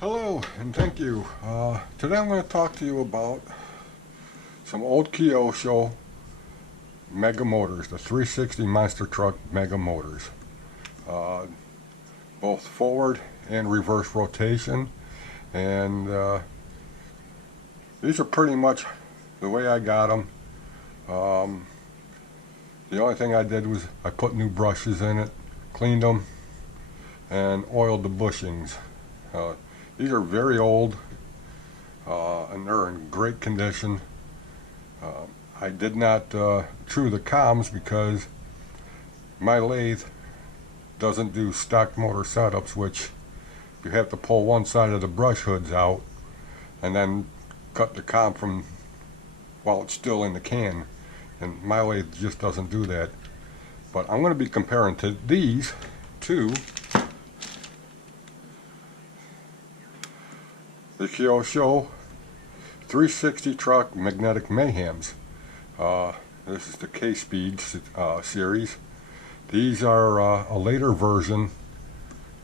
Hello and thank you. Today I'm going to talk to you about some old Kyosho Mega Motors, the 360 Monster Truck Mega Motors. Uh, Both forward and reverse rotation, and these are pretty much the way I got them. The only thing I did was I put new brushes in it, cleaned them, and oiled the bushings. These are very old, and they're in great condition. I did not true the comms because my lathe doesn't do stock motor setups, which you have to pull one side of the brush hoods out and then cut the com from while it's still in the can, and my lathe just doesn't do that. But I'm going to be comparing these to the Kyosho 360 truck Magnetic Mayhems. This is the K-Speed series. These are a later version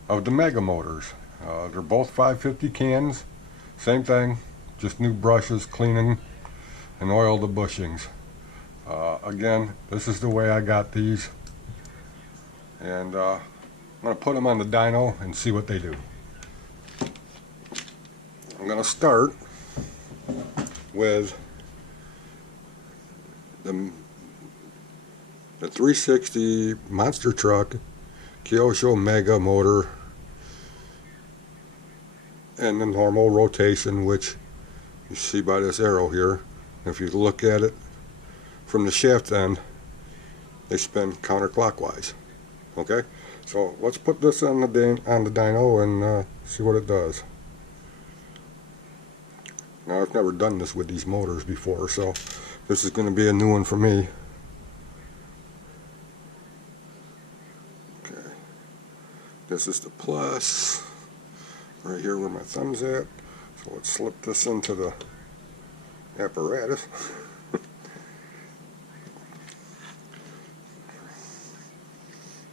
of the Mega Motors. They're both 550 cans, same thing, just new brushes, cleaning, and oil the bushings. Again, this is the way I got these, and I'm going to put them on the dyno and see what they do. I'm going to start with the 360 monster truck Kyosho Mega motor and the normal rotation, which you see by this arrow here. If you look at it from the shaft end, they spin counterclockwise. Okay, so let's put this on the dyno and see what it does. Now, I've never done this with these motors before, so this is going to be a new one for me. Okay, this is the plus, right here where my thumb's at. So let's slip this into the apparatus.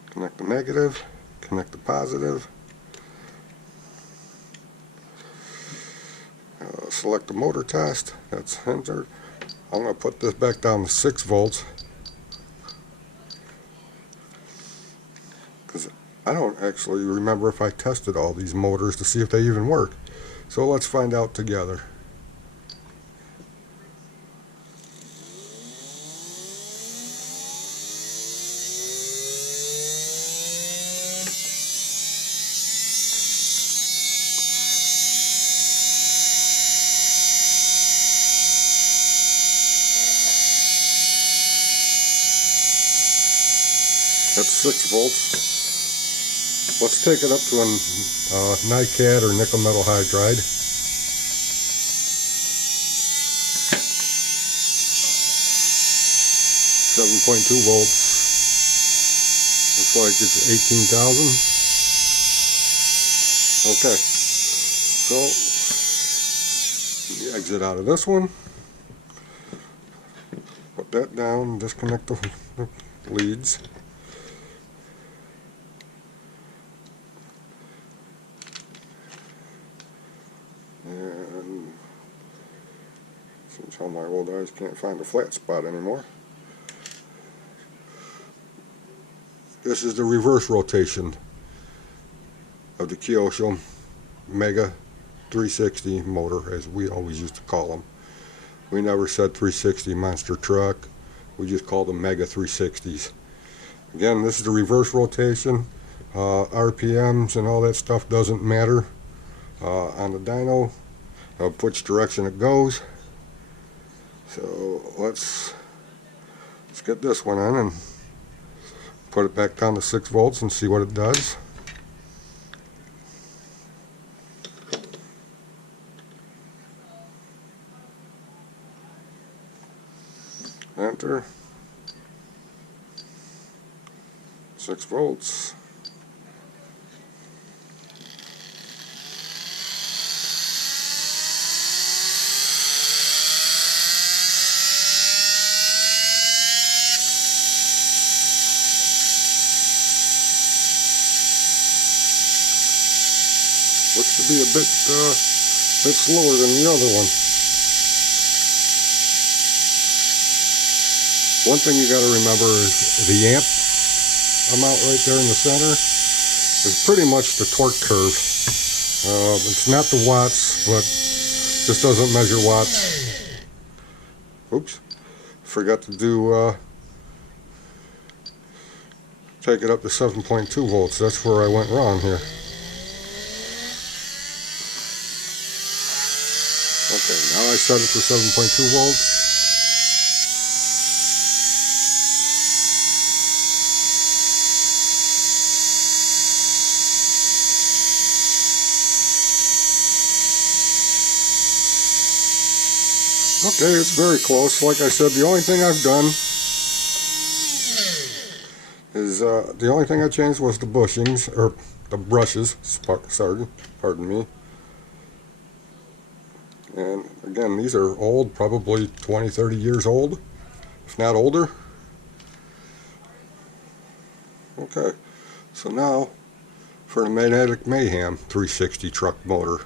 Connect the negative, connect the positive. Select the motor test, that's entered. I'm going to put this back down to 6 volts because I don't actually remember if I tested all these motors to see if they even work. So let's find out together. That's 6 volts. Let's take it up to a NiCad or nickel metal hydride. 7.2 volts. Looks like it's 18,000. Okay, so exit out of this one. Put that down. Disconnect the leads. And since how my old eyes can't find a flat spot anymore, this is the reverse rotation of the Kyosho Mega 360 motor, as we always used to call them. We never said 360 monster truck, we just called them Mega 360s. Again, this is the reverse rotation. RPMs and all that stuff doesn't matter on the dyno, which direction it goes. So let's get this one in and put it back down to 6 volts and see what it does. Enter. 6 volts. Looks to be a bit slower than the other one. One thing you got to remember is the amp amount right there in the center is pretty much the torque curve. It's not the watts, but this doesn't measure watts. Oops, forgot to do take it up to 7.2 volts. That's where I went wrong here. Okay, now I set it for 7.2 volts. Okay, it's very close. Like I said, the only thing I've done is the only thing I changed was the bushings, or the brushes. Sorry, pardon me. And again, these are old, probably 20, 30 years old, if not older. Okay, so now for the Magnetic Mayhem 360 truck motor.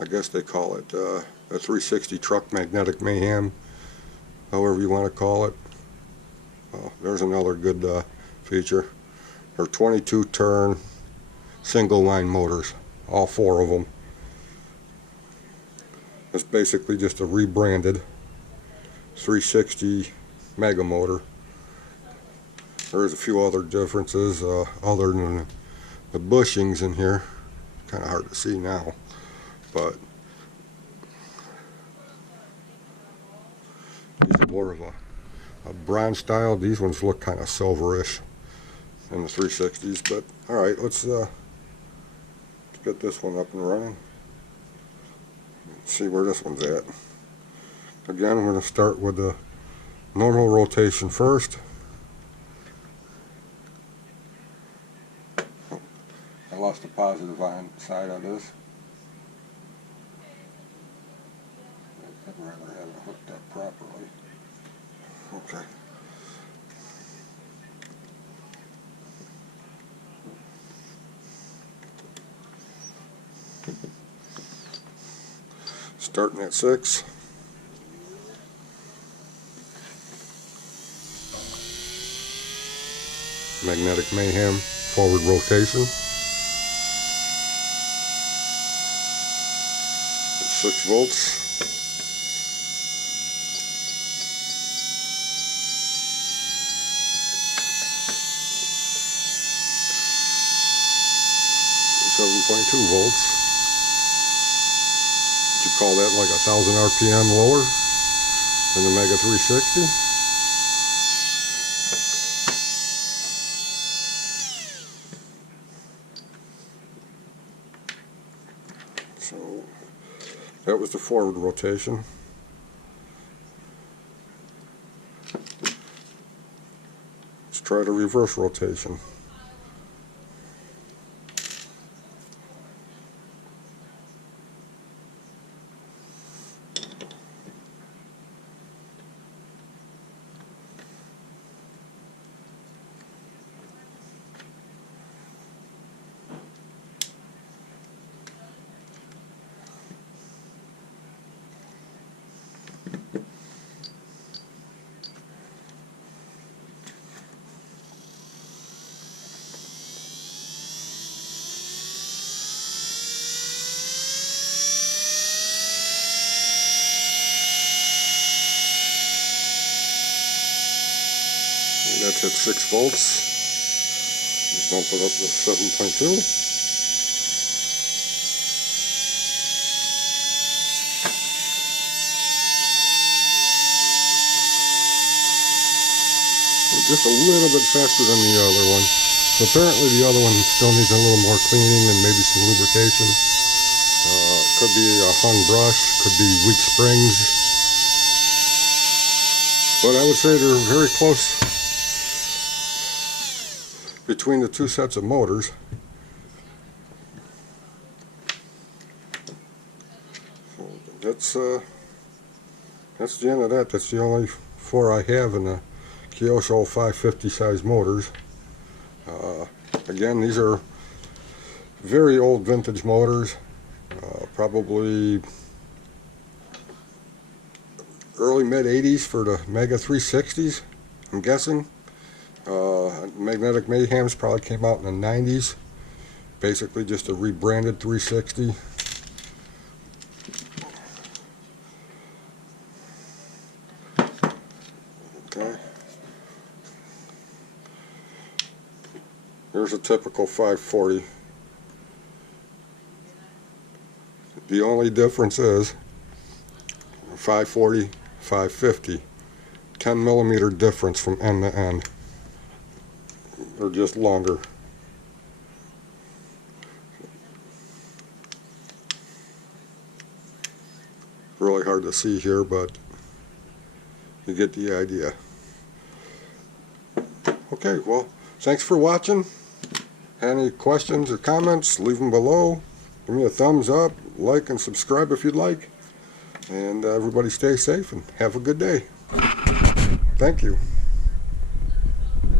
I guess they call it a 360 truck Magnetic Mayhem, however you want to call it. Oh, there's another good feature. They're 22 turn single line motors, all four of them. It's basically just a rebranded 360 mega motor. There's a few other differences other than the bushings in here. Kind of hard to see now, but these are more of a bronze style. These ones look kind of silverish in the 360s, but alright, let's get this one up and running. See where this one's at. Again, I'm going to start with the normal rotation first. Oh, I lost the positive on side of this. I'd rather have it hooked up properly. Okay. Starting at 6. Magnetic Mayhem forward rotation. 6 volts. .2 volts. You call that like 1,000 RPM lower than the Mega 360. So that was the forward rotation. Let's try the reverse rotation. That's at 6 volts. Bump it up to 7.2. Just a little bit faster than the other one. So apparently the other one still needs a little more cleaning and maybe some lubrication. Could be a hung brush, could be weak springs. But I would say they're very close between the two sets of motors. So that's the end of that. That's the only 4 I have in the Kyosho 550 size motors. Again, these are very old vintage motors, probably early mid 80s for the Mega 360s, I'm guessing. Magnetic Mayhems probably came out in the 90s. Basically just a rebranded 360. Okay. Here's a typical 540. The only difference is 540, 550. 10 millimeter difference from end to end. They're just longer. Really hard to see here, but you get the idea. Okay, well, thanks for watching. Any questions or comments, leave them below. Give me a thumbs up, like and subscribe if you'd like. And everybody stay safe and have a good day. Thank you.